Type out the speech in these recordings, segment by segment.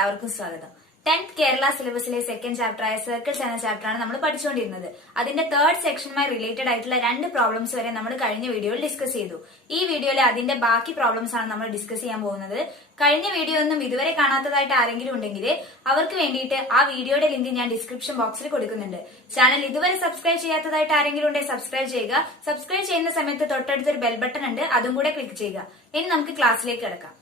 എല്ലാവർക്കും സ്വാഗതം. 10th Kerala സിലബസിലെ second chapter ആയ സർക്കിൾസ് എന്ന ചാപ്റ്റർ ആണ് നമ്മൾ പഠിച്ചുകൊണ്ടിരുന്നത്. അതിന്റെ തേർഡ് സെക്ഷനുമായി റിലേറ്റഡ് ആയിട്ടുള്ള 2 പ്രോബ്ലംസ് വരെ നമ്മൾ കഴിഞ്ഞ വീഡിയോയിൽ ഡിസ്കസ് ചെയ്തു. ഈ വീഡിയോയിൽ അതിന്റെ ബാക്കി പ്രോബ്ലംസ് ആണ് നമ്മൾ ഡിസ്കസ് ചെയ്യാൻ പോകുന്നത്. കഴിഞ്ഞ വീഡിയോ ഒന്നും ഇതുവരെ കാണാത്തതായിട്ട് ആരെങ്കിലും ഉണ്ടെങ്കിൽ അവർക്ക് വേണ്ടിയിട്ട് ആ വീഡിയോയുടെ ലിങ്ക് ഞാൻ ഡിസ്ക്രിപ്ഷൻ ബോക്സിൽ കൊടുക്കുന്നുണ്ട്. ചാനൽ ഇതുവരെ സബ്സ്ക്രൈബ് ചെയ്യാത്തതായിട്ട് ആരെങ്കിലും ഉണ്ടെങ്കിൽ സബ്സ്ക്രൈബ് ചെയ്യുക. സബ്സ്ക്രൈബ് ചെയ്യുന്ന സമയത്ത് തൊട്ടടുത്തൊരു ബെൽ ബട്ടൺ ഉണ്ട്, അതും കൂടെ ക്ലിക്ക് ചെയ്യുക. ഇനി നമുക്ക് ക്ലാസ്സിലേക്ക് കിടക്കാം.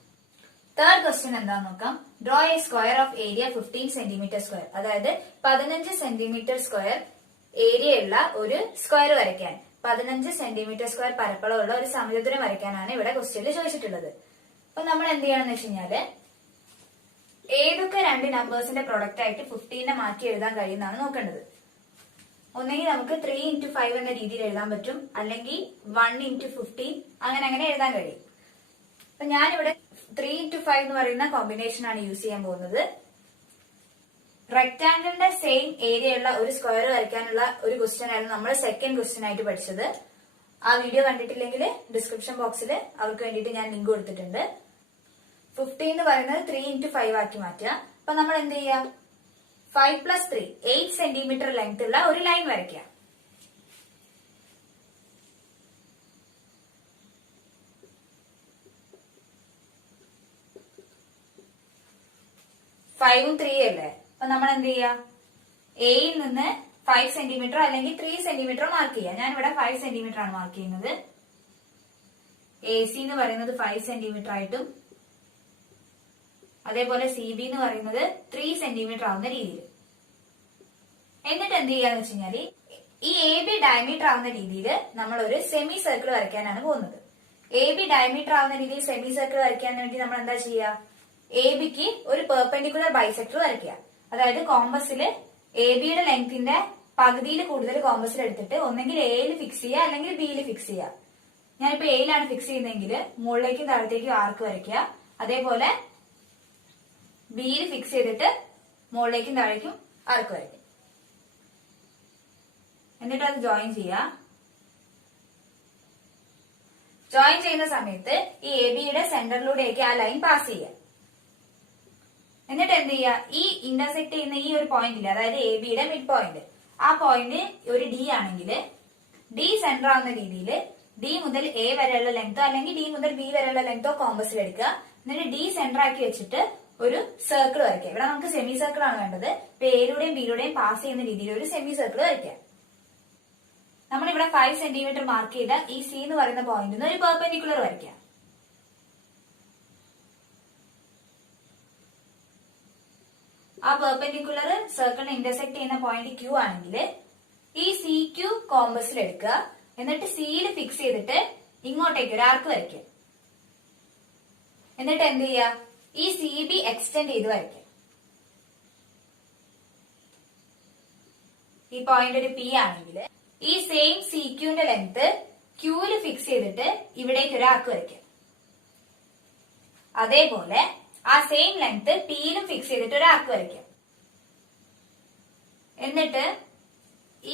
തേർഡ് ക്വസ്റ്റ്യൻ എന്താന്ന് നോക്കാം. Draw A square of area 15 centimetre square, അതായത് 15 സെന്റിമീറ്റർ സ്ക്വയർ ഏരിയ ഉള്ള ഒരു സ്ക്വയർ വരയ്ക്കാൻ, 15 സെന്റിമീറ്റർ സ്ക്വയർ പരപ്പളമുള്ള ഒരു സമചതുരം വരയ്ക്കാനാണ് ഇവിടെ ക്വസ്റ്റ്യനിൽ ചോദിച്ചിട്ടുള്ളത്. അപ്പൊ നമ്മൾ എന്ത് ചെയ്യണമെന്ന് വെച്ച് കഴിഞ്ഞാല് ഏതൊക്കെ 2 നമ്പേഴ്സിന്റെ പ്രൊഡക്റ്റ് ആയിട്ട് 15നെ മാറ്റി എഴുതാൻ കഴിയുന്നതാണ് നോക്കേണ്ടത്. ഒന്നെങ്കിൽ നമുക്ക് 3 into 5 എന്ന രീതിയിൽ എഴുതാൻ പറ്റും, അല്ലെങ്കിൽ 1 into 15 അങ്ങനെ എഴുതാൻ കഴിയും. അപ്പൊ ഞാനിവിടെ 3 into 5 എന്ന് പറയുന്ന കോമ്പിനേഷൻ ആണ് യൂസ് ചെയ്യാൻ പോകുന്നത്. റെക്ടാംഗിളിന്റെ സെയിം ഏരിയ ഉള്ള ഒരു സ്ക്വയർ വരയ്ക്കാനുള്ള ഒരു ക്വസ്റ്റ്യൻ ആയിരുന്നു നമ്മൾ സെക്കൻഡ് ക്വസ്റ്റ്യൻ ആയിട്ട് പഠിച്ചത്. ആ വീഡിയോ കണ്ടിട്ടില്ലെങ്കിൽ ഡിസ്ക്രിപ്ഷൻ ബോക്സിൽ അവർക്ക് വേണ്ടിയിട്ട് ഞാൻ ലിങ്ക് കൊടുത്തിട്ടുണ്ട്. 15 എന്ന് പറയുന്നത് 3 into 5 ആക്കി മാറ്റുക. അപ്പൊ നമ്മൾ എന്ത് ചെയ്യുക, 5 plus 3 8 സെന്റിമീറ്റർ ലെങ്ത് ഉള്ള ഒരു ലൈൻ വരയ്ക്കുക. ഫൈവും 3 അല്ലേ, അപ്പൊ നമ്മൾ എന്ത് ചെയ്യാ, എയിൽ നിന്ന് 5 സെന്റിമീറ്റർ അല്ലെങ്കിൽ 3 സെന്റിമീറ്റർ മാർക്ക് ചെയ്യാം. ഞാൻ ഇവിടെ 5 സെന്റിമീറ്റർ ആണ് മാർക്ക് ചെയ്യുന്നത്. എ സി എന്ന് പറയുന്നത് 5 സെന്റിമീറ്റർ ആയിട്ടും അതേപോലെ സി ബി എന്ന് പറയുന്നത് 3 സെന്റിമീറ്റർ ആവുന്ന രീതിയിൽ. എന്നിട്ട് എന്ത് ചെയ്യാന്ന് വെച്ച് കഴിഞ്ഞാല് ഈ എ ബി ഡയമീറ്റർ ആവുന്ന രീതിയിൽ നമ്മൾ ഒരു സെമി സർക്കിൾ വരയ്ക്കാനാണ് പോകുന്നത്. എ ബി ഡയമീറ്റർ ആവുന്ന രീതിയിൽ സെമി സർക്കിൾ വരയ്ക്കാൻ വേണ്ടി നമ്മൾ എന്താ ചെയ്യുക, എ ബിക്ക് ഒരു പെർപെൻഡിക്കുലർ ബൈസെക്ടർ വരയ്ക്കുക. അതായത് കോമ്പസിൽ എ ബിയുടെ ലെങ്ത്തിന്റെ പകുതിയിൽ കൂടുതൽ കോമ്പസിൽ എടുത്തിട്ട് ഒന്നെങ്കിൽ എയിൽ ഫിക്സ് ചെയ്യുക അല്ലെങ്കിൽ ബിയിൽ ഫിക്സ് ചെയ്യുക. ഞാനിപ്പോ എയിലാണ് ഫിക്സ് ചെയ്യുന്നതെങ്കിൽ മുകളിലേക്കും താഴത്തേക്കും ആർക്ക് വരയ്ക്കുക. അതേപോലെ ബിയിൽ ഫിക്സ് ചെയ്തിട്ട് മുകളിലേക്കും താഴേക്കും ആർക്ക് വരയ്ക്കുക. എന്നിട്ട് അത് ജോയിൻ ചെയ്യുക. ജോയിൻ ചെയ്യുന്ന സമയത്ത് ഈ എ ബിയുടെ സെന്ററിലൂടെയൊക്കെ ആ ലൈൻ പാസ് ചെയ്യുക. എന്നിട്ട് എന്ത് ചെയ്യുക, ഈ ഇന്റർസെക്ട് ചെയ്യുന്ന ഈ ഒരു പോയിന്റ് ഇല്ല, അതായത് എ ബിയുടെ മിഡ് പോയിന്റ്, ആ പോയിന്റ് ഒരു ഡി ആണെങ്കിൽ ഡി സെന്റർ ആവുന്ന രീതിയിൽ ഡി മുതൽ എ വരെയുള്ള ലെങ്തോ അല്ലെങ്കിൽ ഡി മുതൽ ബി വരെയുള്ള ലെങ്തോ കോമ്പസിൽ എടുക്കുക. എന്നിട്ട് ഡി സെന്റർ ആക്കി വെച്ചിട്ട് ഒരു സർക്കിൾ വരയ്ക്കുക. ഇവിടെ നമുക്ക് സെമി സർക്കിൾ ആണ് വേണ്ടത്. ഇപ്പൊ എയിലൂടെയും ബിയിലൂടെയും പാസ് ചെയ്യുന്ന രീതിയിൽ ഒരു സെമി സർക്കിൾ വരയ്ക്കുക. നമ്മളിവിടെ 5 സെന്റിമീറ്റർ മാർക്ക് ചെയ്ത ഈ സി എന്ന് പറയുന്ന പോയിന്റിൽ നിന്ന് ഒരു പെർപെൻഡിക്കുലർ വരയ്ക്കുക. ആ പെർപെൻഡിക്കുലർ സർക്കിളിനെ ഇന്റർസെക്ട് ചെയ്യുന്ന പോയിന്റ് ക്യൂ ആണെങ്കിൽ ഈ സി ക്യൂ കോമ്പസിൽ എടുക്കുക. എന്നിട്ട് സിയിൽ ഫിക്സ് ചെയ്തിട്ട് ഇങ്ങോട്ടേക്ക് ഒരു ആർക്ക് വരയ്ക്കുക. എന്നിട്ട് എന്ത് ചെയ്യുക, ഈ സി ബി എക്സ്റ്റെൻഡ് ചെയ്ത് വരയ്ക്കുക. ഈ പോയിന്റ് ഒരു പി ആണെങ്കിൽ ഈ സെയിം സി ക്യൂന്റെ ലെങ്ത് ക്യൂവിൽ ഫിക്സ് ചെയ്തിട്ട് ഇവിടേക്ക് ഒരു ആർക്ക് വരയ്ക്കുക. അതേപോലെ ആ സെയിം ലെങ്ത് പിയിലും ഫിക്സ് ചെയ്തിട്ട് ഒരു ആർക്ക് വരയ്ക്കാം. എന്നിട്ട്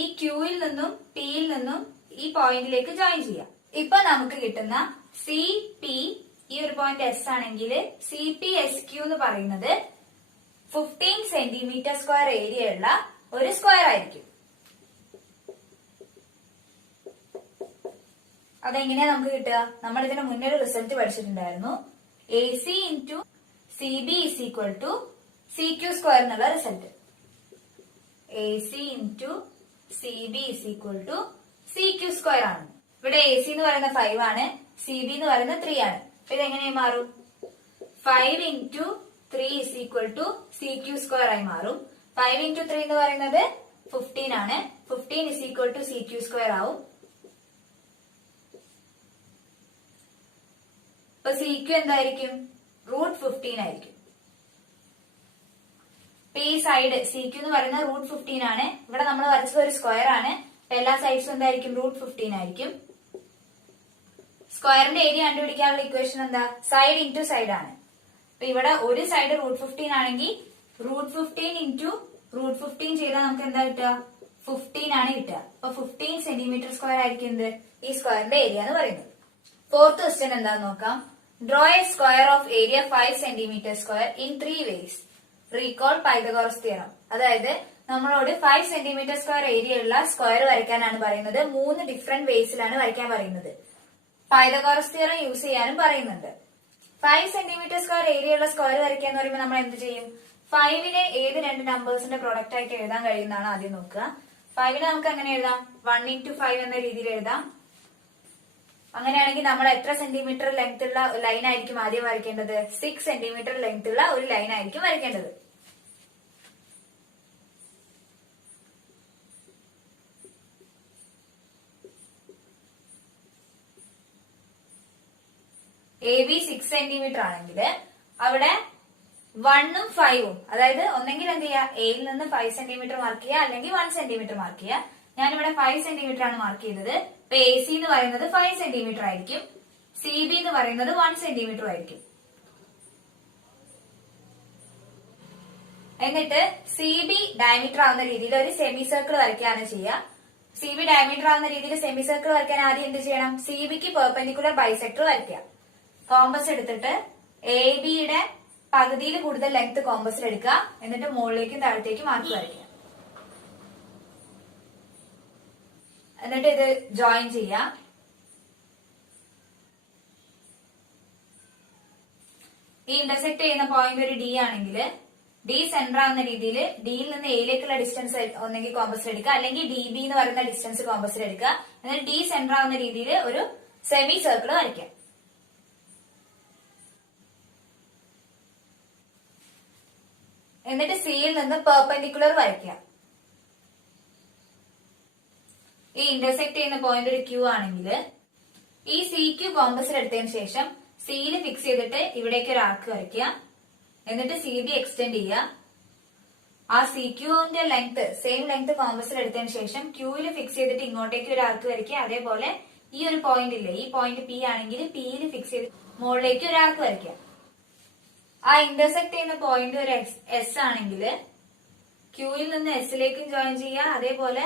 ഈ ക്യൂവിൽ നിന്നും പിയിൽ നിന്നും ഈ പോയിന്റിലേക്ക് ജോയിൻ ചെയ്യാം. ഇപ്പൊ നമുക്ക് കിട്ടുന്ന സി പി, ഈ ഒരു പോയിന്റ് എസ് ആണെങ്കിൽ സി പി എസ് ക്യൂ എന്ന് പറയുന്നത് 15 സെന്റിമീറ്റർ സ്ക്വയർ ഏരിയ ഉള്ള ഒരു സ്ക്വയർ ആയിരിക്കും. അതെങ്ങനെയാ നമുക്ക് കിട്ടുക, നമ്മൾ ഇതിന് മുന്നേ ഒരു റിസൾട്ട് പഠിച്ചിട്ടുണ്ടായിരുന്നു. A C into C B is equal to C Q square എന്നുള്ള result. A C into C B is equal to C Q square ആണ്. ഇവിടെ എ സി എന്ന് പറയുന്ന 5 ആണ്, സി ബി എന്ന് പറയുന്നത് 3 ആണ്. അപ്പൊ ഇതെങ്ങനെ മാറും, 5 into 3 is equal to C Q square ആയി മാറും. 5 into 3 എന്ന് പറയുന്നത് 15 ആണ്. 15 is equal to C Q square ആവും. അപ്പൊ സി ക്യൂ എന്തായിരിക്കും, √15 ആയിരിക്കും. ഈ സൈഡ് സി ക്യൂ എന്ന് പറയുന്നത് √15 ആണ്. ഇവിടെ നമ്മൾ വരച്ചത് ഒരു സ്ക്വയർ ആണ്. എല്ലാ സൈഡ്സും എന്തായിരിക്കും, √15 ആയിരിക്കും. സ്ക്വയറിന്റെ ഏരിയ കണ്ടുപിടിക്കാനുള്ള ഇക്വേഷൻ എന്താ, സൈഡ് ഇൻറ്റു സൈഡ് ആണ്. അപ്പൊ ഇവിടെ ഒരു സൈഡ് √15 ആണെങ്കിൽ √15 ഇൻറ്റു √15 ചെയ്താൽ നമുക്ക് എന്താ കിട്ടുക, 15 ആണ് കിട്ടുക. അപ്പൊ 15 സെന്റിമീറ്റർ സ്ക്വയർ ആയിരിക്കും എന്ത്, ഈ സ്ക്വയറിന്റെ ഏരിയ എന്ന് പറയുന്നത്. ഫോർത്ത് ക്വസ്റ്റ്യൻ എന്താന്ന് നോക്കാം. Draw a square of area 5 cm square in 3 ways. Recall Pythagoras theorem. അതായത് നമ്മളോട് 5 സെന്റിമീറ്റർ സ്ക്വയർ ഏരിയ ഉള്ള സ്ക്വയർ വരയ്ക്കാനാണ് പറയുന്നത്. 3 ഡിഫറെന്റ് വേസിലാണ് വരയ്ക്കാൻ പറയുന്നത്. പൈതഗോറസ് തിയറം യൂസ് ചെയ്യാനും പറയുന്നുണ്ട്. 5 സെന്റിമീറ്റർ സ്ക്വയർ ഏരിയ ഉള്ള സ്ക്വയർ വരയ്ക്കുക എന്ന് പറയുമ്പോൾ നമ്മൾ എന്ത് ചെയ്യും? 5നെ ഏത് രണ്ട് നമ്പേഴ്സിന്റെ പ്രൊഡക്റ്റ് ആയിട്ട് എഴുതാൻ കഴിയുന്നതാണ് ആദ്യം നോക്കുക. 5നെ നമുക്ക് എങ്ങനെ എഴുതാം? 1 into 5 എന്ന രീതിയിൽ എഴുതാം. അങ്ങനെയാണെങ്കിൽ നമ്മൾ എത്ര സെന്റിമീറ്റർ ലെങ്ത് ഉള്ള ലൈൻ ആയിരിക്കും ആദ്യം വരയ്ക്കേണ്ടത്? 6 സെന്റിമീറ്റർ ലെങ്ത് ഉള്ള ഒരു ലൈൻ ആയിരിക്കും വരയ്ക്കേണ്ടത്. എ ബി 6 സെന്റിമീറ്റർ ആണെങ്കിൽ അവിടെ 1ഉം 5ഉം, അതായത് ഒന്നെങ്കിൽ എന്ത് ചെയ്യുക, എയിൽ നിന്ന് 5 സെന്റിമീറ്റർ മാർക്ക് ചെയ്യുക, അല്ലെങ്കിൽ 1 സെന്റിമീറ്റർ മാർക്ക് ചെയ്യുക. ഞാനിവിടെ 5 സെന്റിമീറ്റർ ആണ് മാർക്ക് ചെയ്തത്. ഇപ്പൊ എ സി എന്ന് പറയുന്നത് 5 സെന്റിമീറ്റർ ആയിരിക്കും, സി ബി എന്ന് പറയുന്നത് 1 സെന്റിമീറ്റർ ആയിരിക്കും. എന്നിട്ട് സി ബി ഡയമീറ്റർ ആവുന്ന രീതിയിൽ ഒരു സെമി സർക്കിൾ വരയ്ക്കുകയാണ് ചെയ്യുക. സി ബി ഡയമീറ്റർ ആവുന്ന രീതിയിൽ സെമി സർക്കിൾ വരയ്ക്കാൻ ആദ്യം എന്ത് ചെയ്യണം? സി ബിക്ക് പെർപെൻഡിക്കുലർ ബൈസെക്ടർ വരയ്ക്കുക. കോമ്പസ് എടുത്തിട്ട് എ ബിയുടെ പകുതിയിൽ കൂടുതൽ ലെങ്ത് കോമ്പസിൽ എടുക്കുക. എന്നിട്ട് മുകളിലേക്കും താഴത്തേക്കും മാർക്ക് വരയ്ക്കുക. എന്നിട്ട് ഇത് ജോയിൻ ചെയ്യാം. ഈ ഇന്റർസെക്ട് ചെയ്യുന്ന പോയിന്റ് ഒരു ഡി ആണെങ്കിൽ ഡി സെന്റർ ആവുന്ന രീതിയിൽ ഡിയിൽ നിന്ന് എയിലേക്കുള്ള ഡിസ്റ്റൻസ് ഒന്നെങ്കിൽ കോമ്പസിൽ എടുക്കുക, അല്ലെങ്കിൽ ഡി ബി എന്ന് പറയുന്ന ഡിസ്റ്റൻസ് കോമ്പസിൽ എടുക്കുക. എന്നിട്ട് ഡി സെന്റർ ആവുന്ന രീതിയിൽ ഒരു സെമി സർക്കിൾ വരയ്ക്കാം. എന്നിട്ട് സിയിൽ നിന്ന് പെർപെൻഡിക്കുലർ വരയ്ക്കുക. ഈ ഇന്റർസെക്ട് ചെയ്യുന്ന പോയിന്റ് ഒരു ക്യൂ ആണെങ്കിൽ ഈ സി ക്യൂ കോമ്പസിൽ എടുത്തതിന് ശേഷം സിയിൽ ഫിക്സ് ചെയ്തിട്ട് ഇവിടേക്ക് ഒരു ആർക്ക് വരയ്ക്കുക. എന്നിട്ട് സി ബി എക്സ്റ്റെൻഡ് ചെയ്യുക. ആ സി ക്യൂവിന്റെ ലെങ്ത് സെയിം ലെങ്ത് കോമ്പസിൽ എടുത്തതിന് ശേഷം ക്യൂവിൽ ഫിക്സ് ചെയ്തിട്ട് ഇങ്ങോട്ടേക്ക് ഒരു ആർക്ക് വരയ്ക്കുക. അതേപോലെ ഈ ഒരു പോയിന്റ് ഇല്ലേ, ഈ പോയിന്റ് പി ആണെങ്കിൽ പിയിൽ ഫിക്സ് ചെയ്ത് മുകളിലേക്ക് ഒരു ആർക്ക് വരയ്ക്കുക. ആ ഇന്റർസെക്ട് ചെയ്യുന്ന പോയിന്റ് ഒരു എസ് ആണെങ്കിൽ ക്യൂയിൽ നിന്ന് എസിലേക്കും ജോയിൻ ചെയ്യുക, അതേപോലെ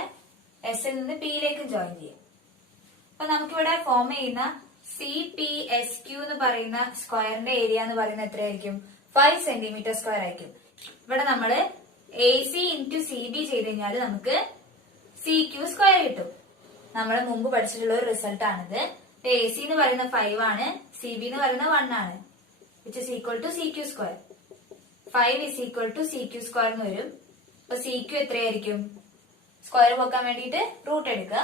എസിൽ നിന്ന് പിയിലേക്കും ജോയിൻ ചെയ്യുക. അപ്പൊ നമുക്കിവിടെ ഫോം ചെയ്യുന്ന സി പി എസ് ക്യൂ എന്ന് പറയുന്ന സ്ക്വയറിന്റെ ഏരിയ എന്ന് പറയുന്നത് എത്രയായിരിക്കും? 5 സെന്റിമീറ്റർ സ്ക്വയർ ആയിരിക്കും. ഇവിടെ നമ്മൾ A C into C B ചെയ്ത് കഴിഞ്ഞാൽ നമുക്ക് സി ക്യൂ സ്ക്വയർ കിട്ടും. നമ്മൾ മുമ്പ് പഠിച്ചിട്ടുള്ള ഒരു റിസൾട്ട് ആണിത്. എ സി എന്ന് പറയുന്ന 5 ആണ്, സി ബി എന്ന് പറയുന്ന 1 ആണ്, which is equal to CQ square. 5 is equal to CQ square എന്ന് വരും. അപ്പൊ CQ എത്രയായിരിക്കും? സ്ക്വയർ പോക്കാൻ വേണ്ടിയിട്ട് റൂട്ട് എടുക്കുക.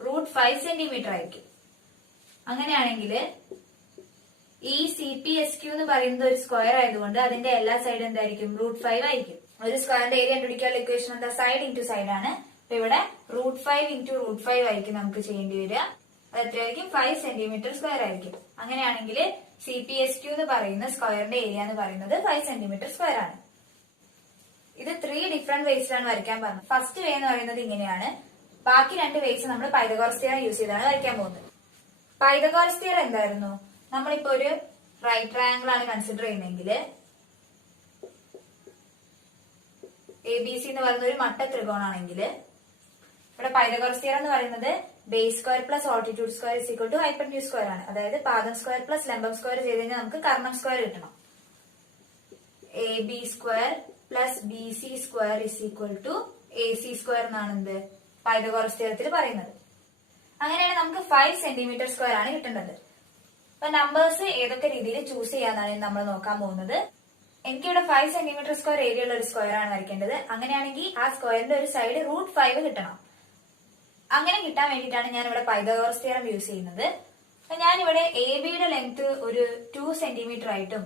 റൂട്ട് 5 സെന്റിമീറ്റർ ആയിരിക്കും. അങ്ങനെയാണെങ്കിൽ ഈ സി പി എസ് ക്യൂ എന്ന് പറയുന്നത് ഒരു സ്ക്വയർ ആയതുകൊണ്ട് അതിന്റെ എല്ലാ സൈഡും എന്തായിരിക്കും? റൂട്ട് 5 ആയിരിക്കും. ഒരു സ്ക്വയറിന്റെ ഏരിയ കണ്ടുപിടിക്കാനുള്ള ഇക്വേഷൻ എന്താ? സൈഡ് ഇൻറ്റു സൈഡ് ആണ്. അപ്പൊ ഇവിടെ റൂട്ട് 5 ഇൻറ്റു റൂട്ട് 5 ആയിരിക്കും നമുക്ക് ചെയ്യേണ്ടി വരിക. അത് എത്രയായിരിക്കും? 5 സെന്റിമീറ്റർ സ്ക്വയർ ആയിരിക്കും. അങ്ങനെയാണെങ്കിൽ സി പി എസ് ക്യൂ എന്ന് പറയുന്ന സ്ക്വയറിന്റെ ഏരിയ എന്ന് പറയുന്നത് 5 സെന്റിമീറ്റർ സ്ക്വയർ ആണ്. ഇത് 3 ഡിഫറെന്റ് വേസിലാണ് വരയ്ക്കാൻ പറഞ്ഞത്. ഫസ്റ്റ് വേ എന്ന് പറയുന്നത് ഇങ്ങനെയാണ്. ബാക്കി 2 വേസ് നമ്മൾ പൈതഗോറസ് തിയറം യൂസ് ചെയ്താണ് വരയ്ക്കാൻ പോകുന്നത്. പൈതഗോറസ് തിയറം എന്തായിരുന്നു? നമ്മളിപ്പോ ഒരു റൈറ്റ് ട്രയാങ്കിൾ ആണ് കൺസിഡർ ചെയ്യുന്നതെങ്കിൽ എ ബി സി എന്ന് പറയുന്ന ഒരു മട്ട ത്രികോണാണെങ്കിൽ ഇവിടെ പൈതഗോറസ് തിയറം എന്ന് പറയുന്നത് base square plus altitude square is equal to hypotenuse square ആണ്. അതായത് പാദം സ്ക്വയർ പ്ലസ് ലംബം സ്ക്വയർ ചെയ്ത് കഴിഞ്ഞാൽ നമുക്ക് കർണം സ്ക്വയർ കിട്ടണം. A B square plus B C square is equal to A C square എന്നാണ് എന്ത് പൈതഗോറസ് തിയറത്തിൽ പറയുന്നത്. അങ്ങനെയാണ് നമുക്ക് 5 സെന്റിമീറ്റർ സ്ക്വയർ ആണ് കിട്ടേണ്ടത്. അപ്പൊ നമ്പേഴ്സ് ഏതൊക്കെ രീതിയിൽ ചൂസ് ചെയ്യാന്നാണ് നമ്മൾ നോക്കാൻ പോകുന്നത്. എനിക്കിവിടെ 5 സെന്റിമീറ്റർ സ്ക്വയർ ഏരിയ ഉള്ള ഒരു സ്ക്വയർ ആണ് വരയ്ക്കേണ്ടത്. അങ്ങനെയാണെങ്കിൽ ആ സ്ക്വയറിന്റെ ഒരു സൈഡ് റൂട്ട് 5 കിട്ടണം. അങ്ങനെ കിട്ടാൻ വേണ്ടിയിട്ടാണ് ഞാൻ ഇവിടെ പൈതഗോറസ് തിയറം യൂസ് ചെയ്യുന്നത്. അപ്പൊ ഞാനിവിടെ എ ബിയുടെ ലെങ്ത് ഒരു 2 സെന്റിമീറ്റർ ആയിട്ടും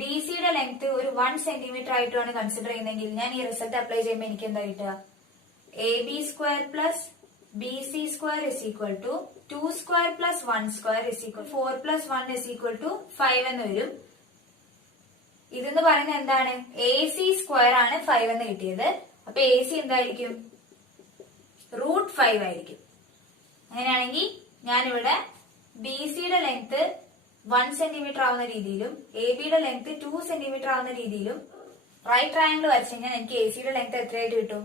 ബി സിയുടെ ലെങ്ത് ഒരു 1 സെന്റിമീറ്റർ ആയിട്ടുമാണ് കൺസിഡർ ചെയ്യുന്നതെങ്കിൽ ഞാൻ ഈ റിസൾട്ട് അപ്ലൈ ചെയ്യുമ്പോൾ എനിക്ക് എന്താ കിട്ടുക? A B square plus B C square is equal to 2 square plus 1 square is equal 4 plus 1 is equal to 5 എന്ന് വരും. ഇതെന്ന് പറയുന്നത് എന്താണ്? എ സി സ്ക്വയർ ആണ് 5 എന്ന് കിട്ടിയത്. അപ്പൊ എ സി എന്തായിരിക്കും? റൂട്ട് 5 ആയിരിക്കും. അങ്ങനെയാണെങ്കിൽ ഞാനിവിടെ ബി സിയുടെ ലെങ്ത് 1 സെന്റിമീറ്റർ ആവുന്ന രീതിയിലും എ ബിയുടെ ലെങ്ത് 2 സെന്റിമീറ്റർ ആവുന്ന രീതിയിലും റൈറ്റ് ട്രയാങ്കിൾ വരച്ചു കഴിഞ്ഞാൽ എനിക്ക് എ സിയുടെ ലെങ്ത് എത്രയായിട്ട് കിട്ടും?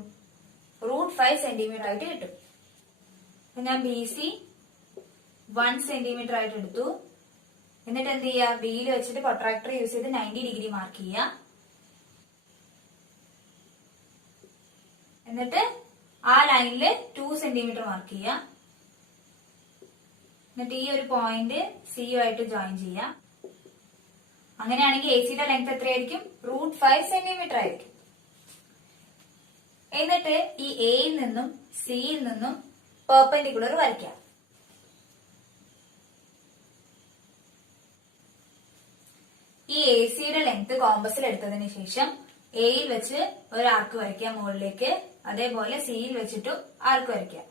റൂട്ട് 5 സെന്റിമീറ്റർ ആയിട്ട് കിട്ടും. അപ്പൊ ഞാൻ ബി സി 1 സെന്റിമീറ്റർ ആയിട്ട് എടുത്തു. എന്നിട്ട് എന്ത് ചെയ്യുക? ബിയിൽ വെച്ചിട്ട് പ്രൊട്രാക്ടർ യൂസ് ചെയ്ത് 90 ഡിഗ്രി മാർക്ക് ചെയ്യുക. എന്നിട്ട് ആ ലൈനിൽ 2 സെന്റിമീറ്റർ മാർക്ക് ചെയ്യാം. എന്നിട്ട് ഈ ഒരു പോയിന്റ് സി യു ആയിട്ട് ജോയിൻ ചെയ്യാം. അങ്ങനെയാണെങ്കിൽ എ സിയുടെ ലെങ്ത് എത്രയായിരിക്കും? √5 സെന്റിമീറ്റർ ആയിരിക്കും. എന്നിട്ട് ഈ എയിൽ നിന്നും സിയിൽ നിന്നും പെർപെൻഡിക്കുലർ വരയ്ക്കാം. ഈ എ സിയുടെ ലെങ്ത് കോമ്പസിൽ എടുത്തതിന് ശേഷം എയിൽ വെച്ച് ഒരു ആർക്ക് വരയ്ക്കാം മുകളിലേക്ക്. അതേപോലെ സിയിൽ വെച്ചിട്ടും ആർക്ക് വരയ്ക്കാം.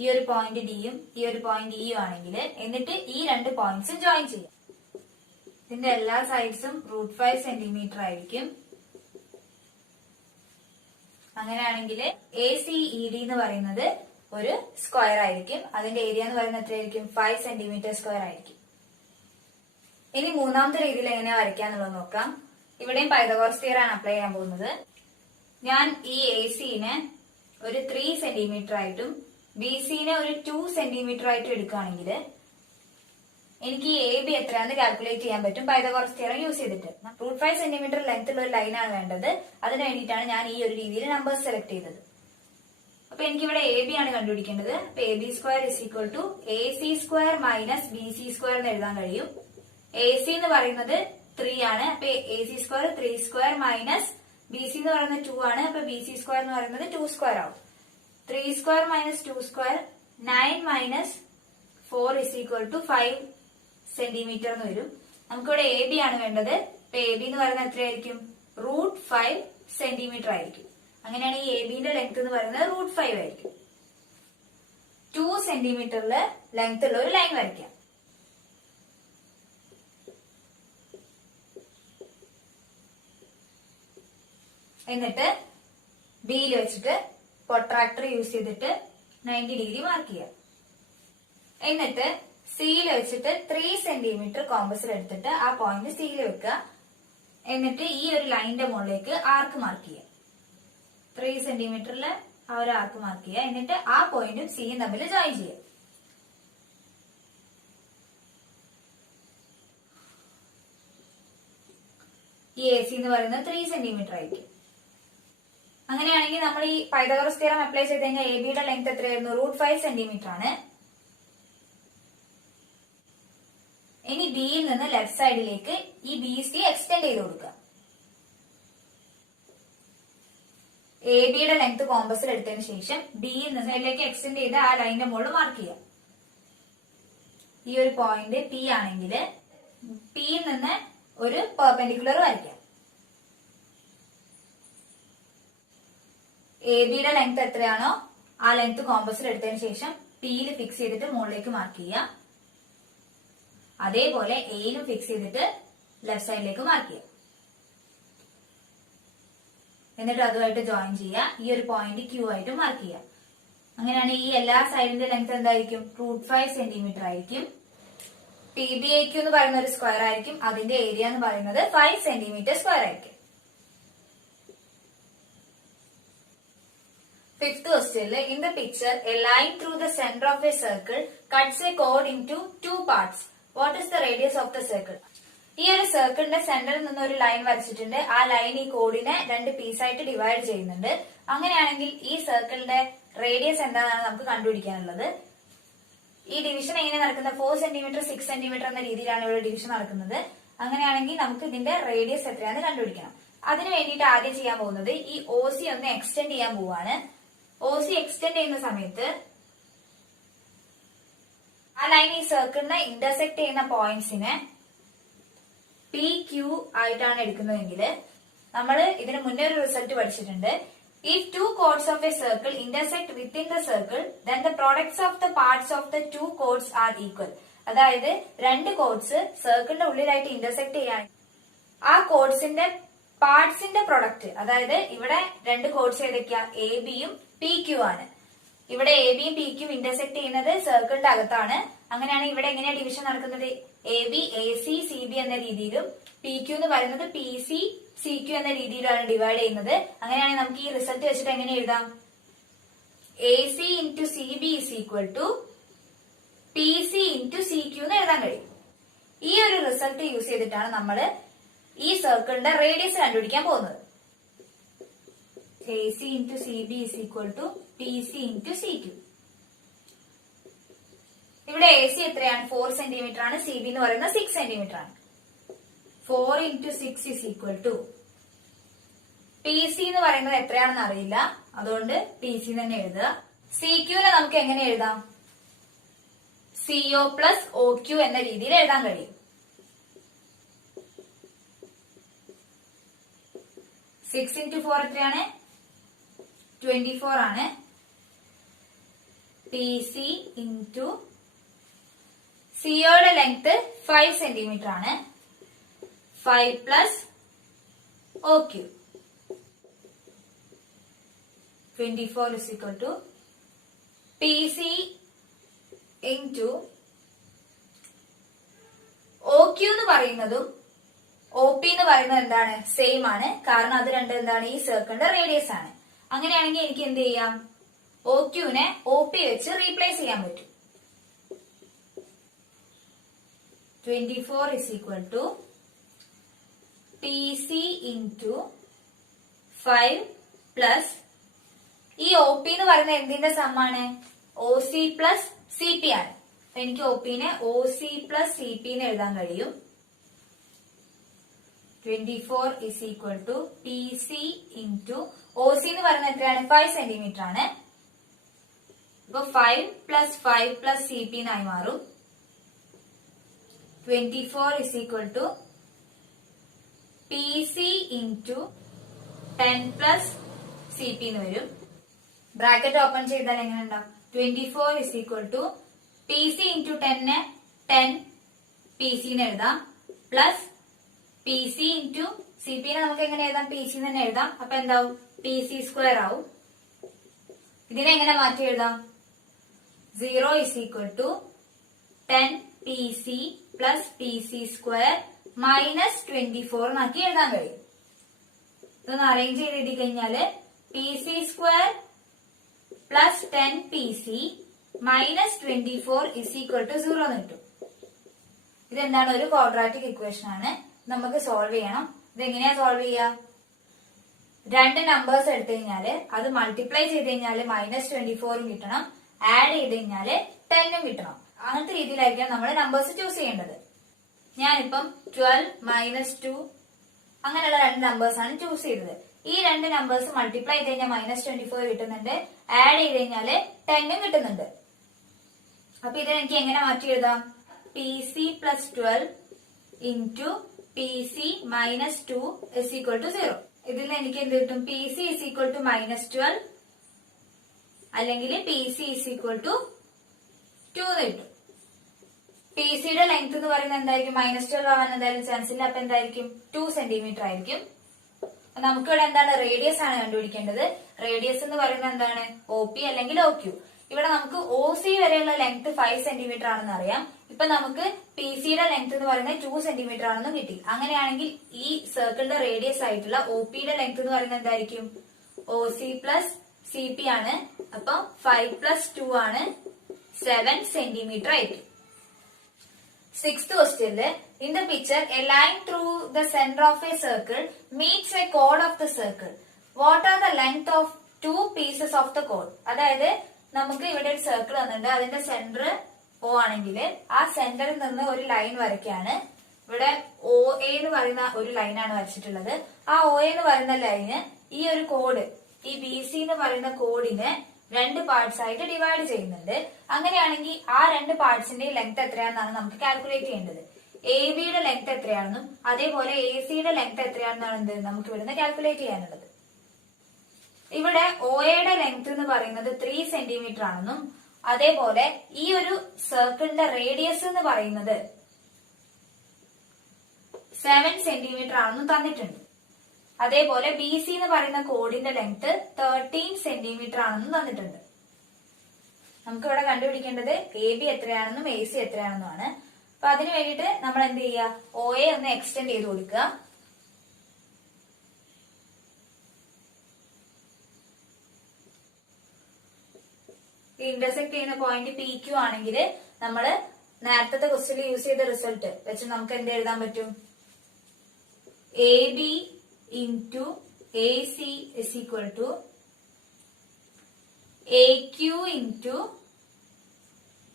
ഈ ഒരു പോയിന്റ് ഡിയും ഈ ഒരു പോയിന്റ് ഇയും ആണെങ്കിൽ എന്നിട്ട് ഈ രണ്ട് പോയിന്റ്സും ജോയിൻ ചെയ്യാം. ഇതിന്റെ എല്ലാ സൈഡ്സും √5 സെന്റിമീറ്റർ ആയിരിക്കും. അങ്ങനെയാണെങ്കിൽ ACED എന്ന് പറയുന്നത് ഒരു സ്ക്വയർ ആയിരിക്കും. അതിന്റെ ഏരിയ എന്ന് പറയുന്നത് എത്രയായിരിക്കും? 5 സെന്റിമീറ്റർ സ്ക്വയർ ആയിരിക്കും. ഇനി മൂന്നാമത്തെ രീതിയിൽ എങ്ങനെയാ വരയ്ക്കാന്നുള്ളത് നോക്കാം. ഇവിടെയും പൈതഗോറസ് തിയറം ആണ് അപ്ലൈ ചെയ്യാൻ പോകുന്നത്. ഞാൻ ഈ ACനെ ഒരു 3 സെന്റിമീറ്റർ ആയിട്ടും BCനെ ഒരു 2 സെന്റിമീറ്റർ ആയിട്ടും എടുക്കുകയാണെങ്കിൽ എനിക്ക് ഈ AB എത്രയാണെന്ന് കാൽക്കുലേറ്റ് ചെയ്യാൻ പറ്റും പൈതഗോറസ് തിയറം യൂസ് ചെയ്തിട്ട്. √5 സെന്റിമീറ്റർ ലെങ്ത് ഉള്ള ഒരു ലൈനാണ് വേണ്ടത്. അതിന് വേണ്ടിയിട്ടാണ് ഞാൻ ഈ ഒരു രീതിയിൽ നമ്പേഴ്സ് സെലക്ട് ചെയ്തത്. അപ്പൊ എനിക്കിവിടെ AB ആണ് കണ്ടുപിടിക്കേണ്ടത്. അപ്പൊ AB² = AC² - BC² എന്ന് എഴുതാൻ കഴിയും. AC എന്ന് പറയുന്നത് 3 ആണ്. അപ്പൊ AC² 3² - BC എന്ന് പറയുന്നത് 2 ആണ്. അപ്പൊ BC² എന്ന് പറയുന്നത് 2² ആവും. 3² - 2² 9 - 4 = 5 സെന്റിമീറ്റർ എന്ന് വരും. നമുക്കിവിടെ AB ആണ് വേണ്ടത്. അപ്പൊ AB എന്ന് പറയുന്നത് എത്രയായിരിക്കും? √5 സെന്റിമീറ്റർ ആയിരിക്കും. അങ്ങനെയാണ് ഈ ABന്റെ ലെങ്ത് എന്ന് പറയുന്നത് √5 ആയിരിക്കും. 2 സെന്റിമീറ്ററില് ലെങ്ത് ഉള്ള ഒരു ലൈൻ വരയ്ക്കാം. എന്നിട്ട് ബിയിൽ വെച്ചിട്ട് പ്രൊട്രാക്ടർ യൂസ് ചെയ്തിട്ട് 90 ഡിഗ്രി മാർക്ക് ചെയ്യാം. എന്നിട്ട് സിയിൽ വെച്ചിട്ട് 3 സെന്റിമീറ്റർ കോമ്പസിൽ എടുത്തിട്ട് ആ പോയിന്റ് സിയിൽ വെക്കുക. എന്നിട്ട് ഈ ഒരു ലൈനിന്റെ മുകളിലേക്ക് ആർക്ക് മാർക്ക് ചെയ്യാം. 3 സെന്റിമീറ്ററിൽ ആ ഒരു ആർക്ക് മാർക്ക് ചെയ്യുക. എന്നിട്ട് ആ പോയിന്റും സിയും തമ്മിൽ ജോയിൻ ചെയ്യാം. ഈ AC എന്ന് പറയുന്നത് 3 സെന്റിമീറ്റർ ആയിരിക്കും. അങ്ങനെയാണെങ്കിൽ നമ്മൾ ഈ പൈതഗോറസ് തിയറം അപ്ലൈ ചെയ്ത് കഴിഞ്ഞാൽ ABയുടെ ലെങ്ത് എത്രയായിരുന്നു? √5 സെന്റിമീറ്റർ ആണ്. ഇനി ബിയിൽ നിന്ന് ലെഫ്റ്റ് സൈഡിലേക്ക് ഈ BC എക്സ്റ്റെൻഡ് ചെയ്ത് കൊടുക്കുക. ABയുടെ ലെങ്ത് കോമ്പസിൽ എടുത്തതിന് ശേഷം ബിയിൽ നിന്ന് സൈഡിലേക്ക് എക്സ്റ്റെൻഡ് ചെയ്ത് ആ ലൈനിന്റെ മുകളിൽ മാർക്ക് ചെയ്യാം. ഈ ഒരു പോയിന്റ് P ആണെങ്കിൽ Pയിൽ നിന്ന് ഒരു പെർപെൻഡിക്കുലർ വരയ്ക്കാം. ABയുടെ ലെങ്ത് എത്രയാണോ ആ ലെങ്ത് കോമ്പസിൽ എടുത്തതിന് ശേഷം Pയിൽ ഫിക്സ് ചെയ്തിട്ട് മുകളിലേക്ക് മാർക്ക് ചെയ്യാം. അതേപോലെ എയിലും ഫിക്സ് ചെയ്തിട്ട് ലെഫ്റ്റ് സൈഡിലേക്ക് മാർക്ക് ചെയ്യാം. എന്നിട്ട് അതുമായിട്ട് ജോയിൻ ചെയ്യുക. ഈ ഒരു പോയിന്റ് Q ആയിട്ട് മാർക്ക് ചെയ്യാം. അങ്ങനെയാണ് ഈ എല്ലാ സൈഡിന്റെ ലെങ്ത് എന്തായിരിക്കും? √5 സെന്റിമീറ്റർ ആയിരിക്കും. PBAQ എന്ന് പറയുന്ന ഒരു സ്ക്വയർ ആയിരിക്കും. അതിന്റെ ഏരിയ എന്ന് പറയുന്നത് 5 സെന്റിമീറ്റർ സ്ക്വയർ ആയിരിക്കും. Fifth question. In the picture, a line through the center of a circle cuts a chord into 2 parts. What is the radius of the circle? ഈ ഒരു സർക്കിളിന്റെ സെന്ററിൽ നിന്ന് ഒരു ലൈൻ വരച്ചിട്ടുണ്ട്. ആ ലൈൻ ഈ കോഡിനെ 2 പീസായിട്ട് ഡിവൈഡ് ചെയ്യുന്നുണ്ട്. അങ്ങനെയാണെങ്കിൽ ഈ സർക്കിളിന്റെ റേഡിയസ് എന്താണെന്നാണ് നമുക്ക് കണ്ടുപിടിക്കാനുള്ളത്. ഈ ഡിവിഷൻ എങ്ങനെ നടക്കുന്നത്? 4 സെന്റിമീറ്റർ 6 സെന്റിമീറ്റർ എന്ന രീതിയിലാണ് ഇവിടെ ഡിവിഷൻ നടക്കുന്നത്. അങ്ങനെയാണെങ്കിൽ നമുക്ക് ഇതിന്റെ റേഡിയസ് എത്രയാണെന്ന് കണ്ടുപിടിക്കണം. അതിന് വേണ്ടിയിട്ട് ആദ്യം ചെയ്യാൻ പോകുന്നത് ഈ OC ഒന്ന് എക്സ്റ്റെൻഡ് ചെയ്യാൻ പോവാണ്. OC എക്സ്റ്റെൻഡ് ചെയ്യുന്ന സമയത്ത് ആ ലൈൻ ഈ സർക്കിളിനെ ഇന്റർസെക്ട് ചെയ്യുന്ന പോയിന്റ്സിനെ PQ ആയിട്ടാണ് എടുക്കുന്നതെങ്കിൽ നമ്മൾ ഇതിന് മുന്നേ ഒരു റിസൾട്ട് പഠിച്ചിട്ടുണ്ട്. If 2 chords of a circle intersect within the circle, then the products of the parts of the 2 chords are equal. അതായത് 2 കോഡ്സ് സർക്കിളിന്റെ ഉള്ളിലായിട്ട് ഇന്റർസെക്ട് ചെയ്യാണ്. ആ കോഡ്സിന്റെ പാർട്സിന്റെ പ്രൊഡക്റ്റ്, അതായത് ഇവിടെ 2 കോഡ്സ് ഏതൊക്കെയാ? ABയും PQ ആണ്. ഇവിടെ ABയും PQയും ഇന്റർസെക്ട് ചെയ്യുന്നത് സർക്കിളിന്റെ അകത്താണ്. അങ്ങനെയാണ് ഇവിടെ എങ്ങനെയാ ഡിവിഷൻ നടക്കുന്നത്? AB AC CB എന്ന രീതിയിലും PQ എന്ന് പറയുന്നത് PC CQ എന്ന രീതിയിലാണ് ഡിവൈഡ് ചെയ്യുന്നത്. അങ്ങനെയാണെങ്കിൽ നമുക്ക് ഈ റിസൾട്ട് വെച്ചിട്ട് എങ്ങനെ എഴുതാം? AC into CB is equal to PC into CQ എന്ന് എഴുതാൻ കഴിയും. ഈ ഒരു റിസൾട്ട് യൂസ് ചെയ്തിട്ടാണ് നമ്മൾ ഈ സർക്കിളിന്റെ റേഡിയസ് കണ്ടുപിടിക്കാൻ പോകുന്നത്. AC into CB is equal to PC into CQ. ഇവിടെ AC എത്രയാണ്? 4 സെന്റിമീറ്റർ ആണ്. CB എന്ന് പറയുന്നത് 6 സെന്റിമീറ്റർ ആണ്. 4 into 6 is equal to PC എന്ന് പറയുന്നത് എത്രയാണെന്ന് അറിയില്ല, അതുകൊണ്ട് PC തന്നെ എഴുതുക. CQ നെ നമുക്ക് എങ്ങനെ എഴുതാം? CO plus OQ എന്ന രീതിയിൽ എഴുതാൻ കഴിയും. 6 into 4 എത്രയാണ്? 24 ആണ്. PC into സിയോയുടെ ലെങ്ത് 5 സെന്റിമീറ്റർ ആണ്. 5 plus OQ 24 is equal to PC into OQ എന്ന് പറയുന്നതും OP എന്ന് പറയുന്നത് എന്താണ്? സെയിം ആണ്. കാരണം അത് രണ്ടും എന്താണ്? ഈ സർക്കിളിന്റെ റേഡിയസ് ആണ്. അങ്ങനെയാണെങ്കിൽ എനിക്ക് എന്ത് ചെയ്യാം? OQ നെ OP വെച്ച് റീപ്ലേസ് ചെയ്യാൻ പറ്റും. 24 is equal to PC into 5 plus ഈ OP എന്ന് പറയുന്നത് എന്തിന്റെ സമ്മാണ്? OC plus CP ആണ്. അപ്പൊ എനിക്ക് OP നെ OC plus CP എന്ന് എഴുതാൻ കഴിയും. 24 is equal to PC into OC എന്ന് പറയുന്നത് എത്രയാണ്? 5 സെന്റിമീറ്റർ ആണ്. അപ്പൊ 5 plus 5 plus CP എന്നായി മാറും. 24 is equal to PC into 10 plus CP എന്ന് വരും. ബ്രാക്കറ്റ് ഓപ്പൺ ചെയ്താൽ എങ്ങനെ ഉണ്ടാവും? 24 is equal to PC into 10 നെ 10 PC എന്ന് എഴുതാം. പ്ലസ് PC into CP നെ നമുക്ക് എങ്ങനെ എഴുതാം? PC തന്നെ എഴുതാം. അപ്പൊ എന്താവും? PC സ്ക്വയർ ആവും. ഇതിനെ എങ്ങനെ മാറ്റി എഴുതാം? 0 is equal to 10 PC plus PC square minus 24 എന്നാക്കി എഴുതാൻ കഴിയും. ഇതൊന്ന് അറേഞ്ച് ചെയ്ത് എഴുതി കഴിഞ്ഞാല് PC square plus 10 PC minus 24 is equal to 0 എന്ന് കിട്ടും. ഇതെന്താണ്? ഒരു ക്വാഡ്രാറ്റിക് ഇക്വേഷൻ ആണ്. നമുക്ക് സോൾവ് ചെയ്യണം. ഇതെങ്ങനെയാ സോൾവ് ചെയ്യാ? രണ്ട് നമ്പേഴ്സ് എടുത്തു കഴിഞ്ഞാല് അത് മൾട്ടിപ്ലൈ ചെയ്ത് കഴിഞ്ഞാല് മൈനസ് 24 കിട്ടണം, ആഡ് ചെയ്ത് കഴിഞ്ഞാല് 10 കിട്ടണം. അങ്ങനത്തെ രീതിയിലായിരിക്കണം നമ്മൾ നമ്പേഴ്സ് ചൂസ് ചെയ്യേണ്ടത്. ഞാനിപ്പം 12 മൈനസ് 2 അങ്ങനെയുള്ള രണ്ട് നമ്പേഴ്സ് ആണ് ചൂസ് ചെയ്തത്. ഈ രണ്ട് നമ്പേഴ്സ് മൾട്ടിപ്ലൈ ചെയ്ത് കഴിഞ്ഞാൽ മൈനസ് 24 കിട്ടുന്നുണ്ട്, ആഡ് ചെയ്ത് കഴിഞ്ഞാല് 10 കിട്ടുന്നുണ്ട്. അപ്പൊ ഇത് എനിക്ക് എങ്ങനെ മാറ്റി എഴുതാം? PC plus 12 into PC minus 2 is equal to 0. ഇതിൽ എനിക്ക് എന്ത് കിട്ടും? PC is equal to minus 12 അല്ലെങ്കിൽ PC ഇസ് ഈക്വൽ ടു 2 എന്ന് കിട്ടും. PCയുടെ ലെങ്ത് എന്ന് പറയുന്നത് എന്തായിരിക്കും? മൈനസ് 12 ആവാൻ എന്തായാലും ചാൻസ് ഇല്ല. അപ്പൊ എന്തായിരിക്കും? 2 സെന്റിമീറ്റർ ആയിരിക്കും. നമുക്കിവിടെ എന്താണ്? റേഡിയസ് ആണ് കണ്ടുപിടിക്കേണ്ടത്. റേഡിയസ് എന്ന് പറയുന്നത് എന്താണ്? OP അല്ലെങ്കിൽ OQ. ഇവിടെ നമുക്ക് OC വരെയുള്ള ലെങ്ത് 5 സെന്റിമീറ്റർ ആണെന്ന് അറിയാം. ഇപ്പൊ നമുക്ക് PCയുടെ ലെങ്ത് എന്ന് പറയുന്നത് 2 സെന്റിമീറ്റർ ആണെന്നും കിട്ടി. അങ്ങനെയാണെങ്കിൽ ഈ സർക്കിളിന്റെ റേഡിയസ് ആയിട്ടുള്ള OPയുടെ ലെങ്ത് എന്ന് പറയുന്നത് എന്തായിരിക്കും? OC പ്ലസ് CP ആണ്. അപ്പൊ 5 പ്ലസ് 2 ആണ്, 7 സെന്റിമീറ്റർ ആയിരിക്കും. 6th questionല് in the picture a line through the center of a circle meets a chord of the circle. What are the length of two pieces of the chord? അതായത് നമുക്ക് ഇവിടെ ഒരു circle തന്നിട്ടുണ്ട്. അതിന്റെ centre O ആണെങ്കിൽ ആ സെന്ററിൽ നിന്ന് ഒരു ലൈൻ വരയ്ക്കാണ്. ഇവിടെ OA എന്ന് പറയുന്ന ഒരു ലൈനാണ് വരച്ചിട്ടുള്ളത്. ആ OA എന്ന് പറയുന്ന ലൈന് ഈ ഒരു കോഡ്, ഈ BC എന്ന് പറയുന്ന കോഡിനെ രണ്ട് പാർട്സ് ആയിട്ട് ഡിവൈഡ് ചെയ്യുന്നുണ്ട്. അങ്ങനെയാണെങ്കിൽ ആ രണ്ട് പാർട്സിന്റെ ലെങ്ത് എത്രയാണെന്നാണ് നമുക്ക് കാൽക്കുലേറ്റ് ചെയ്യേണ്ടത്. ABയുടെ ലെങ്ത് എത്രയാണെന്നും അതേപോലെ ACയുടെ ലെങ്ത് എത്രയാണെന്നാണ് നമുക്ക് ഇവിടുന്ന് കാൽക്കുലേറ്റ് ചെയ്യാനുള്ളത്. ഇവിടെ OAയുടെ ലെങ്ത് എന്ന് പറയുന്നത് 3 സെന്റിമീറ്റർ ആണെന്നും അതേപോലെ ഈ ഒരു സർക്കിളിന്റെ റേഡിയസ് എന്ന് പറയുന്നത് 7 സെന്റിമീറ്റർ ആണെന്നും തന്നിട്ടുണ്ട്. അതേപോലെ BC എന്ന് പറയുന്ന കോഡിന്റെ ലെങ്ത് 13 സെന്റിമീറ്റർ ആണെന്നും തന്നിട്ടുണ്ട്. നമുക്ക് ഇവിടെ കണ്ടുപിടിക്കേണ്ടത് AB എത്രയാണെന്നും AC എത്രയാണെന്നുമാണ്. അപ്പൊ അതിന് വേണ്ടിയിട്ട് നമ്മൾ എന്ത് ചെയ്യുക? OA ഒന്ന് എക്സ്റ്റെൻഡ് ചെയ്ത് കൊടുക്കുക. ഇന്റർസെക്ട് ചെയ്യുന്ന പോയിന്റ് PQ ആണെങ്കിൽ നമ്മള് നേരത്തെ ക്വസ്റ്റ്യനിൽ യൂസ് ചെയ്ത റിസൾട്ട് വെച്ച് നമുക്ക് എന്ത് എഴുതാൻ പറ്റും? A B into A C is equal to A Q into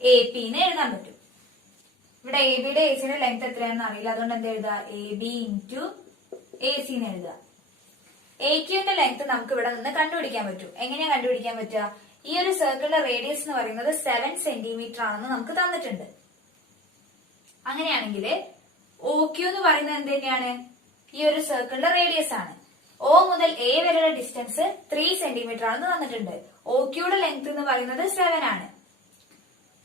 A P എന്ന് എഴുതാൻ പറ്റും. ഇവിടെ എ ബിയുടെ എ സിയുടെ ലെങ്ത് എത്രയാണെന്ന് അറിയില്ല, അതുകൊണ്ട് എന്താ എഴുതുക, A B into A C എന്ന് എഴുതുക. എ ക്യൂന്റെ ലെങ്ത് നമുക്ക് ഇവിടെ നിന്ന് കണ്ടുപിടിക്കാൻ പറ്റും. എങ്ങനെയാ കണ്ടുപിടിക്കാൻ പറ്റുക? ഈ ഒരു സർക്കിളിന്റെ റേഡിയസ് എന്ന് പറയുന്നത് 7 സെന്റിമീറ്റർ ആണെന്ന് നമുക്ക് തന്നിട്ടുണ്ട്. അങ്ങനെയാണെങ്കിൽ ഒ ക്യൂ എന്ന് പറയുന്നത് എന്ത് തന്നെയാണ്? ഈ ഒരു സർക്കിളിന്റെ റേഡിയസ് ആണ്. ഒ മുതൽ എ വരെയുള്ള ഡിസ്റ്റൻസ് 3 സെന്റിമീറ്റർ ആണെന്ന് തന്നിട്ടുണ്ട്. ഒ ക്യൂയുടെ ലെങ്ത് എന്ന് പറയുന്നത് 7 ആണ്.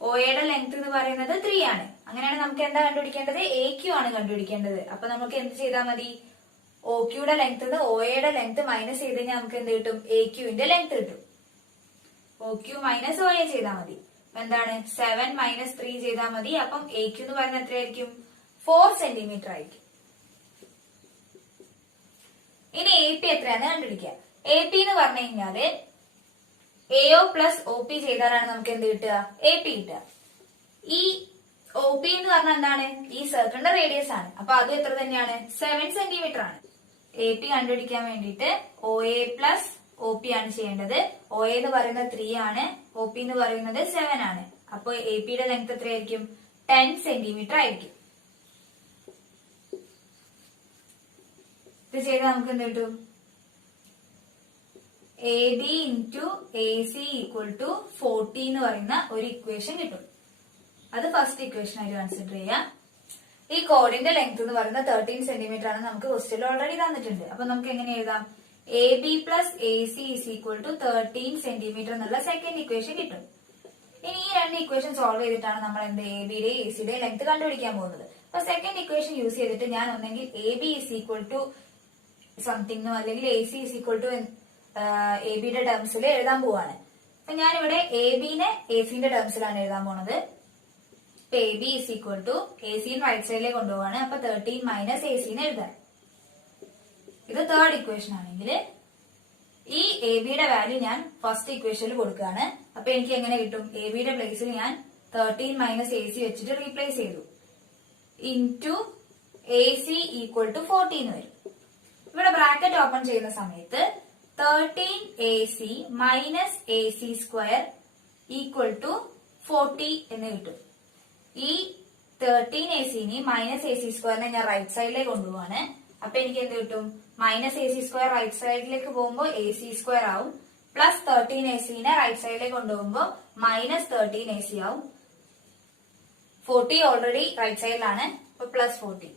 ഒയുടെ ലെങ്ത് എന്ന് പറയുന്നത് 3 ആണ്. അങ്ങനെയാണ് നമുക്ക് എന്താ കണ്ടുപിടിക്കേണ്ടത്? എ ക്യൂ ആണ് കണ്ടുപിടിക്കേണ്ടത്. അപ്പൊ നമുക്ക് എന്ത് ചെയ്താൽ മതി? ഒ ക്യൂയുടെ ലെങ്ത് ഒയുടെ ലെങ്ത് മൈനസ് ചെയ്ത് കഴിഞ്ഞാൽ നമുക്ക് എന്ത് കിട്ടും? എ ക്യൂവിന്റെ ലെങ്ത് കിട്ടും. O Q minus O A ചെയ്താൽ മതി. എന്താണ്? 7 മൈനസ് 3 ചെയ്താൽ മതി. അപ്പം എ ക്യൂ എന്ന് പറയുന്നത് എത്രയായിരിക്കും? 4 സെന്റിമീറ്റർ ആയിരിക്കും. ഇനി എ പി എത്രയാന്ന് കണ്ടുപിടിക്കുക. എ പി എന്ന് പറഞ്ഞു കഴിഞ്ഞാല് A O plus O P ചെയ്താലാണ് നമുക്ക് എന്ത് കിട്ടുക? എ പി കിട്ടുക. ഈ ഒ പി എന്ന് പറഞ്ഞാൽ എന്താണ്? ഈ സർക്കിളിന്റെ റേഡിയസ് ആണ്. അപ്പൊ അതും എത്ര തന്നെയാണ്? 7 സെന്റിമീറ്റർ ആണ്. എ പി കണ്ടുപിടിക്കാൻ വേണ്ടിയിട്ട് O A plus O P ആണ് ചെയ്യേണ്ടത്. ഒ എ എന്ന് പറയുന്നത് 3 ആണ്, ഒ പി എന്ന് പറയുന്നത് 7 ആണ്. അപ്പൊ എ പിയുടെ ലെങ്ത് എത്രയായിരിക്കും? 10 സെന്റിമീറ്റർ ആയിരിക്കും. ഇത് ചെയ്താൽ നമുക്ക് എന്ത് കിട്ടും? A B into A C equal to 40 എന്ന് പറയുന്ന ഒരു ഇക്വേഷൻ കിട്ടും. അത് ഫസ്റ്റ് ഇക്വേഷൻ ആയിട്ട് കൺസിഡർ ചെയ്യാം. ഈ കോഡിന്റെ ലെങ്ത് എന്ന് പറയുന്നത് 13 സെന്റിമീറ്റർ ആണ്. നമുക്ക് ക്വസ്റ്റ്യൻ ഓൾറെഡി തന്നിട്ടുണ്ട്. അപ്പൊ നമുക്ക് എങ്ങനെ എഴുതാം? A B plus A C is equal to 13 centimetre എന്നുള്ള സെക്കൻഡ് ഇക്വേഷൻ കിട്ടും. ഇനി ഈ രണ്ട് ഇക്വേഷൻ സോൾവ് ചെയ്തിട്ടാണ് നമ്മൾ എന്ത് എ ബിയുടെ എ സിയുടെ ലെങ്ത് കണ്ടുപിടിക്കാൻ പോകുന്നത്. അപ്പൊ സെക്കൻഡ് ഇക്വേഷൻ യൂസ് ചെയ്തിട്ട് ഞാൻ ഒന്നെങ്കിൽ A B is equal to something അല്ലെങ്കിൽ A C is equal to A ബിയുടെ ടേംസിൽ എഴുതാൻ പോവാണ്. അപ്പൊ ഞാനിവിടെ എ ബിനെ എ സിന്റെ ടേംസിലാണ് എഴുതാൻ പോണത്. A B is equal to A C right സൈഡിലേക്ക് കൊണ്ടുപോവാണ്. അപ്പൊ 13 മൈനസ് എ സിന്ന് എഴുതാം. ഇത് തേർഡ് ഇക്വേഷൻ ആണെങ്കിൽ ഈ എ ബിയുടെ വാല്യൂ ഞാൻ ഫസ്റ്റ് ഇക്വേഷനിൽ കൊടുക്കുകയാണ്. അപ്പൊ എനിക്ക് എങ്ങനെ കിട്ടും? എ ബിയുടെ പ്ലേസിൽ ഞാൻ 13 മൈനസ് എ സി വെച്ചിട്ട് റീപ്ലേസ് ചെയ്തു. Into A C equal to 40 എന്ന് വരും. ഇവിടെ ബ്രാക്കറ്റ് ഓപ്പൺ ചെയ്യുന്ന സമയത്ത് 13 A C minus A C square equal to 40 എന്ന് കിട്ടും. ഈ 13 എ സിനെ മൈനസ് എ സി സ്ക്വയറിനെ ഞാൻ റൈറ്റ് സൈഡിലേക്ക് കൊണ്ടുപോവാണ്. അപ്പൊ എനിക്ക് എന്ത് കിട്ടും? Minus A C square right സൈഡിലേക്ക് പോകുമ്പോൾ എ സി സ്ക്വയർ ആവും. പ്ലസ് 13 എ സിനെ റൈറ്റ് സൈഡിലേക്ക് കൊണ്ടുപോകുമ്പോൾ മൈനസ് 13 എ സി ആവും. 40 ഓൾറെഡി റൈറ്റ് സൈഡിലാണ്. അപ്പൊ plus 40.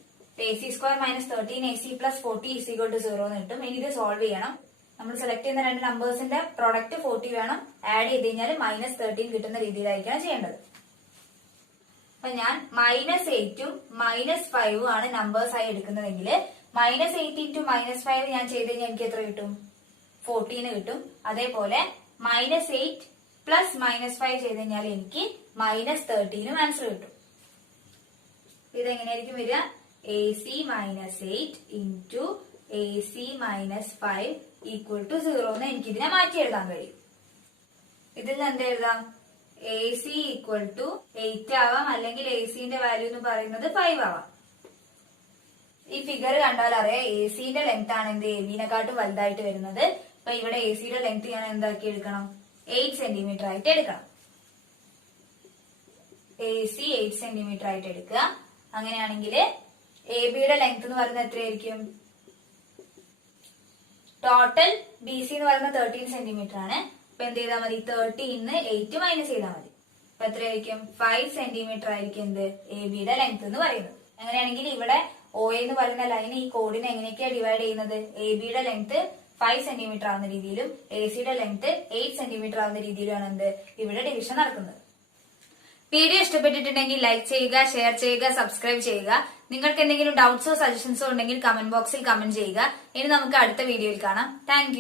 A C square minus 13 A C plus 40 is equal to 0 എന്ന് കിട്ടും. ഇനി ഇത് സോൾവ് ചെയ്യണം. നമ്മൾ സെലക്ട് ചെയ്യുന്ന രണ്ട് നമ്പേഴ്സിന്റെ പ്രോഡക്റ്റ് 40 വേണം. ആഡ് ചെയ്ത് കഴിഞ്ഞാൽ മൈനസ് 13 കിട്ടുന്ന രീതിയിലായിരിക്കണം ചെയ്യേണ്ടത്. അപ്പൊ ഞാൻ മൈനസ് 8ഉം മൈനസ് 5ഉം ആണ് നമ്പേഴ്സ് ആയി എടുക്കുന്നതെങ്കിൽ മൈനസ് 8 ഇൻറ്റു മൈനസ് 5 ഞാൻ ചെയ്ത് കഴിഞ്ഞാൽ എനിക്ക് എത്ര കിട്ടും? 14 കിട്ടും. അതേപോലെ മൈനസ് 8 പ്ലസ് മൈനസ് 5 ചെയ്ത് കഴിഞ്ഞാൽ എനിക്ക് മൈനസ് 13 ആൻസർ കിട്ടും. ഇതെങ്ങനെയായിരിക്കും വരിക? A C minus 8 into A C minus 5 equal to 0 എന്ന് എനിക്ക് ഇതിനെ മാറ്റി എഴുതാൻ കഴിയും. ഇതിൽ നിന്ന് എന്ത് എഴുതാം? എ സി ഈക്വൽ ടു 8 ആവാം, അല്ലെങ്കിൽ എ സിന്റെ വാല്യൂ എന്ന് പറയുന്നത് 5 ആവാം. ഈ ഫിഗർ കണ്ടാൽ അറിയാം എ സിന്റെ ലെങ്ത് ആണ് എന്ത് എ ബിനെക്കാട്ടും വലുതായിട്ട് വരുന്നത്. അപ്പൊ ഇവിടെ എ സിയുടെ ലെങ്ത് ഞാൻ എന്താക്കി എടുക്കണം? 8 സെന്റിമീറ്റർ ആയിട്ട് എടുക്കണം. എ സി 8 സെന്റിമീറ്റർ ആയിട്ട് എടുക്കുക. അങ്ങനെയാണെങ്കിൽ എ ബിയുടെ ലെങ്ത് എന്ന് പറയുന്നത് എത്രയായിരിക്കും? ടോട്ടൽ ബി സി എന്ന് പറയുന്നത് 13 സെന്റിമീറ്റർ ആണ്. അപ്പൊ എന്ത് ചെയ്താൽ മതി? 13 8 മൈനസ് ചെയ്താൽ മതി. അപ്പൊ എത്രയായിരിക്കും? 5 സെന്റിമീറ്റർ ആയിരിക്കും എന്ത് എ ബിയുടെ ലെങ്ത് എന്ന് പറയുന്നത്. അങ്ങനെയാണെങ്കിൽ ഇവിടെ ഒ എന്ന് പറയുന്ന ലൈൻ ഈ കോഡിനെ എങ്ങനെയൊക്കെയാണ് ഡിവൈഡ് ചെയ്യുന്നത്? എ ബിയുടെ ലെങ്ത് 5 സെന്റിമീറ്റർ ആവുന്ന രീതിയിലും എ സിയുടെ ലെങ്ത് 8 സെന്റിമീറ്റർ ആവുന്ന രീതിയിലുമാണ് എന്ത് ഇവിടെ ഡിവിഷൻ നടക്കുന്നത്. വീഡിയോ ഇഷ്ടപ്പെട്ടിട്ടുണ്ടെങ്കിൽ ലൈക്ക് ചെയ്യുക, ഷെയർ ചെയ്യുക, സബ്സ്ക്രൈബ് ചെയ്യുക. നിങ്ങൾക്ക് എന്തെങ്കിലും ഡൗട്ട്സോ സജഷൻസോ ഉണ്ടെങ്കിൽ കമന്റ് ബോക്സിൽ കമന്റ് ചെയ്യുക. ഇനി നമുക്ക് അടുത്ത വീഡിയോയിൽ കാണാം. താങ്ക്